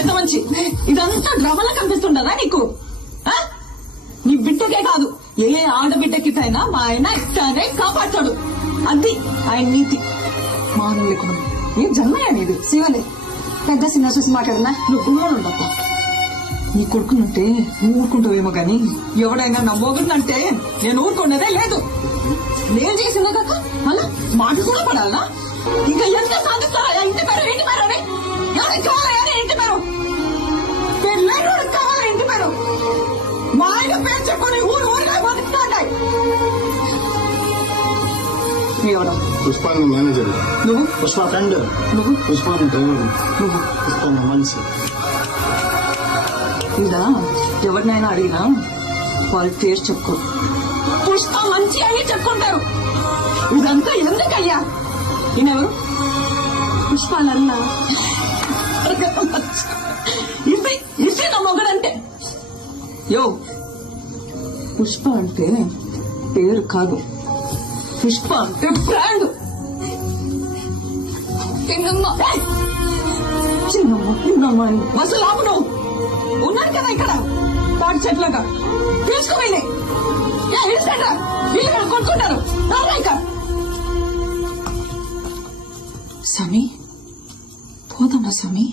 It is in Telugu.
పెద్ద మంచి ఇదంతా డ్రామాలా కనిపిస్తుండదా నీకు? నీ బిడ్డకే కాదు, ఏ ఆడబిడ్డకిటైనా మా ఆయన ఇట్టానే కాపాడతాడు. అది ఆయన నీతి. మానవులు లేకుండా ఏ జన్మయ్యా నీది? శివలే పెద్ద సినిమా చూసి మాట్లాడున్నా. నువ్వు గుమ్మలు ఉండప్ప. నీ కొడుకునంటే నువ్వు ఊరుకుంటావేమో గాని ఎవడైనా నా మొగుడినంటే నేను ఊరుకున్నదే లేదు. నేను చేసిందో కాక మళ్ళా మాట కూడా పడాలనా? ఇంకా ఎంత సాధిస్తారా? ఇంటి పేరు ఇంటి పేరు అని ఎవరికి కావాలా? ఇంటి పేరు పెళ్ళైనోడు కావాలా? ఇంటి పేరు మా ఆయన పేరు చెప్పుకొని ఊరు ఊరిగా బతుకుతాయి. ఎవరు? పుష్ప మేనేజర్. నువ్వు? పుష్ప ఫ్రెండ్. నువ్వు? పుష్ప డ్రైవర్. నువ్వు? పుష్ప మనిషి. ఇదా ఎవరినైనా అడిగినా వాళ్ళ పేరు చెప్పుకో. పుష్ప మంచి అని చెప్పుకుంటారు. ఇదంతా ఎందుకయ్యా? ఈయనెవరు? పుష్పాలన్నా ఇది ఇది నా మొగడంటే. యో, పుష్ప అంటే పేరు కాదు, పుష్ప అంటే బ్రాండ్. చిన్నమ్మ అసలు ఆపు. నువ్వు ఉన్నారు కదా ఇక్కడ తాటి చెట్లుగా తీసుకోవాలి. వీళ్ళు కొనుక్కుంటారు. స్వామి పోదామా స్వామి?